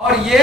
اور یہ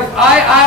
FIR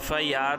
FIR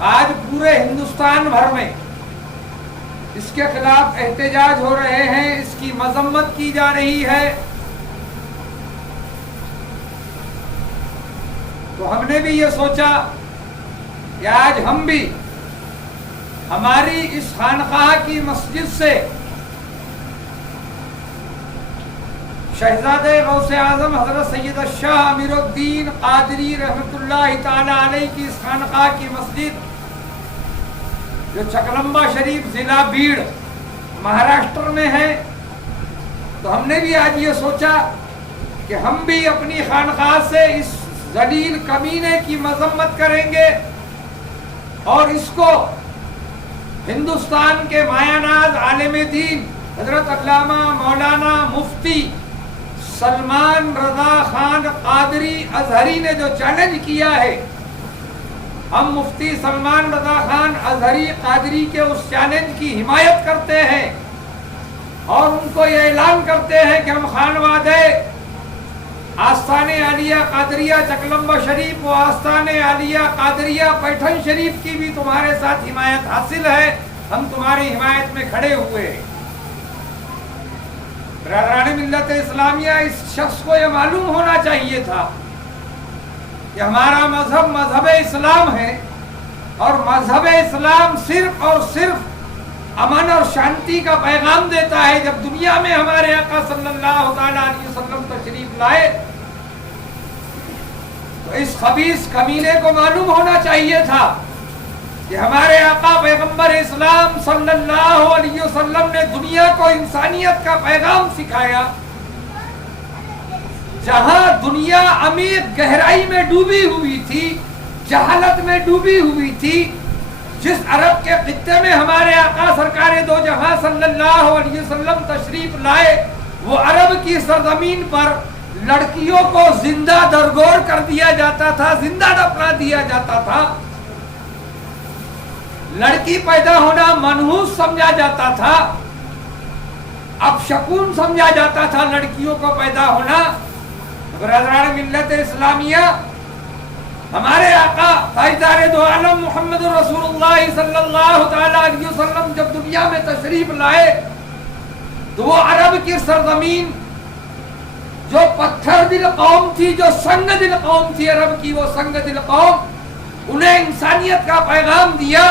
آج پورے ہندوستان بھر میں اس کے خلاف احتجاج ہو رہے ہیں، اس کی مذمت کی جا رہی ہے، تو ہم نے بھی یہ سوچا کہ آج ہم بھی ہماری اس خانقاہ کی مسجد سے شہزادہ غوث اعظم حضرت سید الشاہ امیر الدین قادری رحمۃ اللہ تعالی علیہ کی اس خانقاہ کی مسجد جو چکلمبا شریف ضلع بیڑ مہاراشٹر میں ہے، تو ہم نے بھی آج یہ سوچا کہ ہم بھی اپنی خانقاہ سے اس ذلیل کمینے کی مذمت کریں گے اور اس کو ہندوستان کے مایہ ناز عالم دین حضرت علامہ مولانا مفتی سلمان رضا خان قادری ازہری نے جو چیلنج کیا ہے، ہم مفتی سلمان رضا خان ازہری قادری کے اس چیلنج کی حمایت کرتے ہیں اور ان کو یہ اعلان کرتے ہیں کہ ہم خانوادہ آستان عالیہ قادریہ چکلمبا شریف و آستان عالیہ قادریہ پیٹھن شریف کی بھی تمہارے ساتھ حمایت حاصل ہے، ہم تمہاری حمایت میں کھڑے ہوئے ہیں۔ برادران ملت اسلامیہ، اس شخص کو یہ معلوم ہونا چاہیے تھا کہ ہمارا مذہب مذہب اسلام ہے اور مذہب اسلام صرف اور صرف امن اور شانتی کا پیغام دیتا ہے۔ جب دنیا میں ہمارے آقا صلی اللہ تعالی علیہ وسلم تشریف لائے تو اس خبیث کمینے کو معلوم ہونا چاہیے تھا کہ ہمارے آقا پیغمبر اسلام صلی اللہ علیہ وسلم نے دنیا کو انسانیت کا پیغام سکھایا۔ جہاں دنیا عمیق گہرائی میں ڈوبی ہوئی تھی، جہالت میں ڈوبی ہوئی تھی، جس عرب کے خطے میں ہمارے آقا سرکار دو جہاں صلی اللہ علیہ وسلم تشریف لائے، وہ عرب کی سرزمین پر لڑکیوں کو زندہ درگور کر دیا جاتا تھا، زندہ دفنا دیا جاتا تھا، لڑکی پیدا ہونا منحوس سمجھا جاتا تھا، اب شکون سمجھا جاتا تھا لڑکیوں کو پیدا ہونا۔ برادران ملت اسلامیہ، ہمارے آقا تاجدار دو عالم محمد رسول اللہ صلی اللہ تعالی علیہ وسلم جب دنیا میں تشریف لائے تو وہ عرب کی سرزمین جو پتھر دل قوم تھی، جو سنگ دل قوم تھی عرب کی، وہ سنگ دل قوم، انہیں انسانیت کا پیغام دیا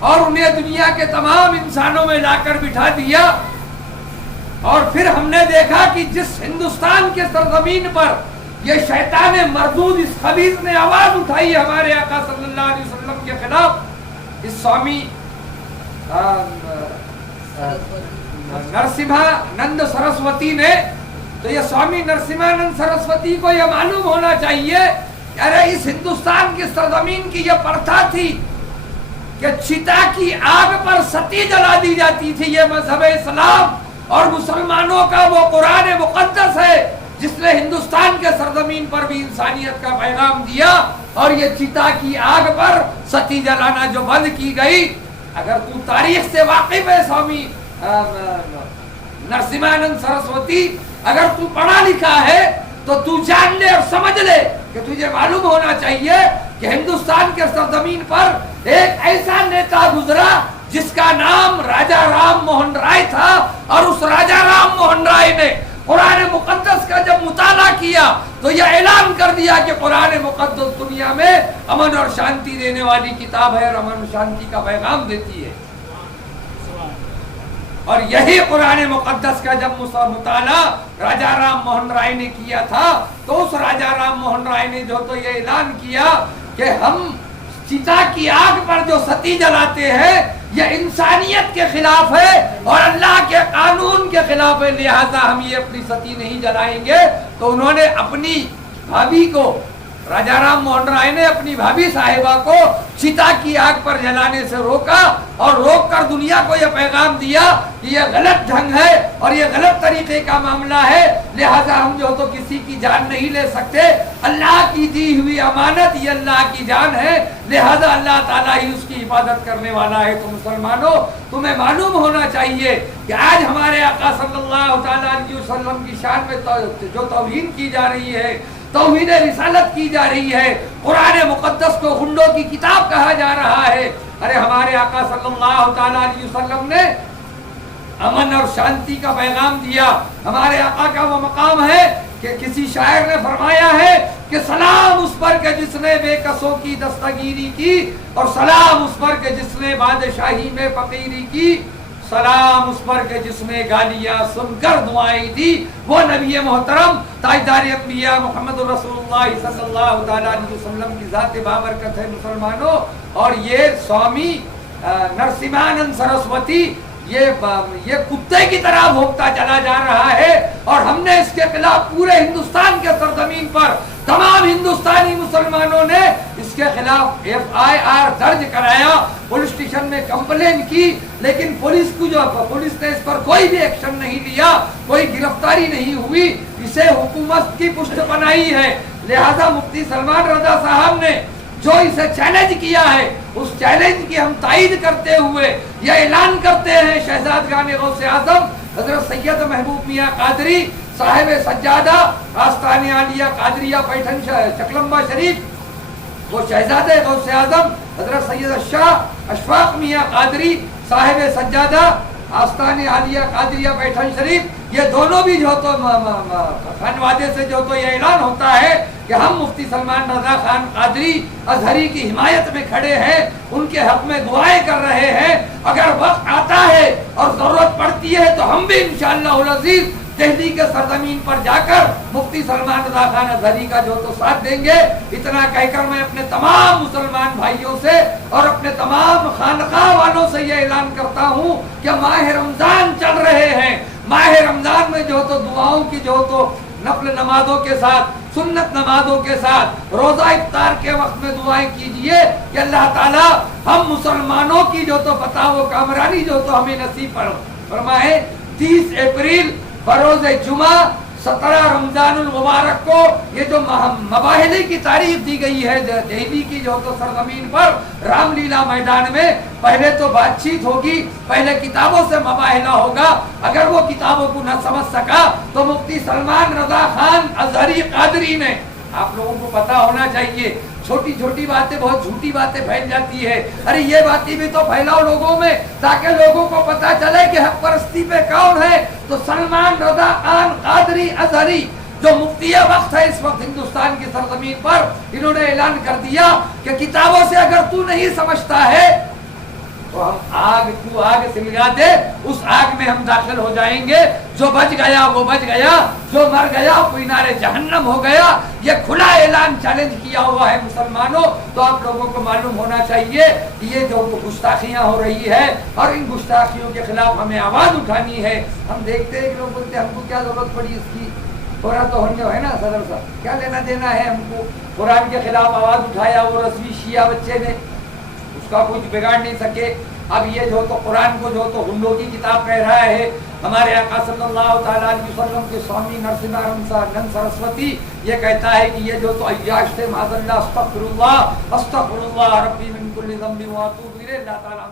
اور انہیں دنیا کے تمام انسانوں میں لا کر بٹھا دیا۔ اور پھر ہم نے دیکھا کہ جس ہندوستان کے سرزمین پر یہ شیطان مردود اس خبیث نے آواز اٹھائی ہمارے آقا صلی اللہ علیہ وسلم کے خلاف، اس سوامی نرسمہا نند سرسوتی نے، تو یہ سوامی نرسمہا نند سرسوتی کو یہ معلوم ہونا چاہیے کہ ارے اس ہندوستان کی سرزمین کی یہ پرتھا تھی کہ چتا کی آگ پر ستی جلا دی جاتی تھی۔ یہ مذہب اسلام اور مسلمانوں کا وہ قرآن مقدس ہے جس نے ہندوستان کے سرزمین پر بھی انسانیت کا پیغام دیا، اور یہ چتا کی آگ پر ستی جلانا جو بند کی گئی، اگر تو تاریخ سے واقف ہے سوامی نرسمہانند سرسوتی، اگر تو پڑھا لکھا ہے تو تو جان لے اور سمجھ لے کہ تجھے معلوم ہونا چاہیے کہ ہندوستان کے سرزمین پر ایک ایسا نیتا گزرا جس کا نام راجا رام موہن رائے تھا، اور اس راجا رام موہن رائے نے قرآن مقدس کا جب مطالعہ کیا تو یہ اعلان کر دیا کہ قرآن مقدس دنیا میں امن اور شانتی دینے والی کتاب ہے اور امن اور شانتی کا پیغام دیتی ہے۔ اور یہی قرآن مقدس کا جب مطالعہ راجا رام موہن رائے نے کیا تھا تو اس راجا رام موہن رائے نے جو تو یہ اعلان کیا کہ ہم چتا کی آگ پر جو ستی جلاتے ہیں یہ انسانیت کے خلاف ہے اور اللہ کے قانون کے خلاف ہے، لہذا ہم یہ اپنی ستی نہیں جلائیں گے۔ تو انہوں نے اپنی بھابھی کو، راجا رام موہن رائے نے اپنی بھابھی صاحبہ کو چتا کی آگ پر جلانے سے روکا اور روک کر دنیا کو یہ پیغام دیا کہ یہ غلط ڈھنگ ہے اور یہ غلط طریقے کا معاملہ ہے، لہذا ہم جو تو کسی کی جان نہیں لے سکتے، اللہ کی دی ہوئی امانت یہ اللہ کی جان ہے، لہذا اللہ تعالیٰ ہی اس کی حفاظت کرنے والا ہے۔ تو مسلمانوں، تمہیں معلوم ہونا چاہیے کہ آج ہمارے آقا صلی اللہ تعالیٰ علیہ وسلم کی شان میں جو توہین کی جا رہی ہے، توہین رسالت کی جا رہی ہے، قرآن مقدس کو غنڈوں کی کتاب کہا جا رہا ہے۔ ارے ہمارے آقا صلی اللہ تعالیٰ علیہ وسلم نے امن اور شانتی کا پیغام دیا۔ ہمارے آقا کا وہ مقام ہے کہ کسی شاعر نے فرمایا ہے کہ سلام اس پر کہ جس نے بے کسوں کی دستگیری کی، اور سلام اس پر کہ جس نے بادشاہی میں فقیری کی، سلام اس پر کہ جس نے گالیاں سن کر دعائیں دی۔ وہ نبی محترم تاجدار انبیاء محمد رسول اللہ صلی اللہ تعالیٰ علیہ وسلم کی ذات بابرکت ہے مسلمانوں۔ اور یہ سوامی نرسمہانند سرسوتی یہ کتے کی طرح بھونکتا چلا جا رہا ہے، اور ہم نے اس کے خلاف پورے ہندوستان کے سرزمین پر تمام ہندوستانی مسلمانوں نے اس کے خلاف FIR درج کرایا، پولیس اسٹیشن میں کمپلین کی، لیکن پولیس نے اس پر کوئی بھی ایکشن نہیں لیا، کوئی گرفتاری نہیں ہوئی۔ اسے حکومت کی پشت پناہی ہے، لہذا مفتی سلمان رضا صاحب نے جو اسے چیلنج کیا ہے، اس چیلنج کی ہم تائید کرتے ہوئے یہ اعلان کرتے ہیں، شہزادگان غوث اعظم حضرت سید محبوب میاں قادری صاحب سجادہ آستان عالیہ قادریہ پیٹھن چکلمبا شریف، وہ شہزادہ غوث اعظم حضرت سید شاہ اشفاق میاں قادری صاحب سجادہ آستان عالیہ قادریہ پیٹھن شریف، یہ دونوں بھی جو تو خانوادے سے جو تو یہ اعلان ہوتا ہے کہ ہم مفتی سلمان رضا خان قادری ازہری کی حمایت میں کھڑے ہیں، ان کے حق میں دعائیں کر رہے ہیں۔ اگر وقت آتا ہے اور ضرورت پڑتی ہے تو ہم بھی انشاءاللہ العزیز دہلی کے سرزمین پر جا کر مفتی سلمان رضا خان ازہری کا جو تو ساتھ دیں گے۔ اتنا کہہ کر میں اپنے تمام مسلمان بھائیوں سے اور اپنے تمام خانقاہ والوں سے یہ اعلان کرتا ہوں کہ ماہ رمضان چل رہے ہیں، ماہ رمضان میں جو تو دعاؤں کی جو تو نفل نمازوں کے ساتھ، سنت نمازوں کے ساتھ، روزہ افطار کے وقت میں دعائیں کیجئے کہ اللہ تعالی ہم مسلمانوں کی جو تو فتح و کامرانی جو تو ہمیں نصیب فرمائے۔ 30 اپریل بروز جمعہ 17 رمضان المبارک کو یہ جو مباہلے کی تاریخ دی گئی ہے دہلی کی جو تو سرزمین پر رام لیلا میدان میں، پہلے تو بات چیت ہوگی، پہلے کتابوں سے مباہلہ ہوگا۔ اگر وہ کتابوں کو نہ سمجھ سکا تو مفتی سلمان رضا خان ازہری قادری نے، آپ لوگوں کو پتا ہونا چاہیے، چھوٹی چھوٹی باتیں بہت جھوٹی باتیں پھیل جاتی ہے، ارے یہ باتیں بھی تو پھیلاؤ لوگوں میں تاکہ لوگوں کو پتا چلے کہ حق پرستی پہ کون ہے۔ تو سلمان رضا خان قادری ازہری جو مفتی وقت ہے اس وقت ہندوستان کی سرزمین پر، انہوں نے اعلان کر دیا کہ کتابوں سے اگر تو نہیں سمجھتا ہے تو ہم تو آگ سلگا دے، اس آگ میں ہم داخل ہو جائیں گے، جو بچ گیا وہ بچ گیا، جو مر گیا کوئی نارے جہنم ہو گیا۔ یہ کھلا اعلان چیلنج کیا ہوا ہے مسلمانوں۔ تو آپ لوگوں کو معلوم ہونا چاہیے کہ یہ جو گستاخیاں ہو رہی ہے اور ان گستاخیوں کے خلاف ہمیں آواز اٹھانی ہے۔ ہم دیکھتے ہیں کہ لوگ بولتے ہیں ہم کو کیا ضرورت پڑی اس کی، تھوڑا تو ہونے ہے نا صدر صاحب، کیا لینا دینا ہے ہم کو؟ قرآن کے خلاف آواز اٹھایا وہ رضوی شیعہ بچے نے، اس کا کچھ بگاڑ نہیں سکے۔ اب یہ جو تو قرآن کو جو تو غنڈوں کی کتاب کہہ رہا ہے، ہمارے آقا صلی اللہ تعالیٰ علیہ وسلم کے سوامی نرسمہانند سرسوتی یہ کہتا ہے کہ یہ جو تو عیاش تھے، معاذ اللہ، استغفر اللہ ربی من کل ذنب واتوب الیہ، اللہ تعالیٰ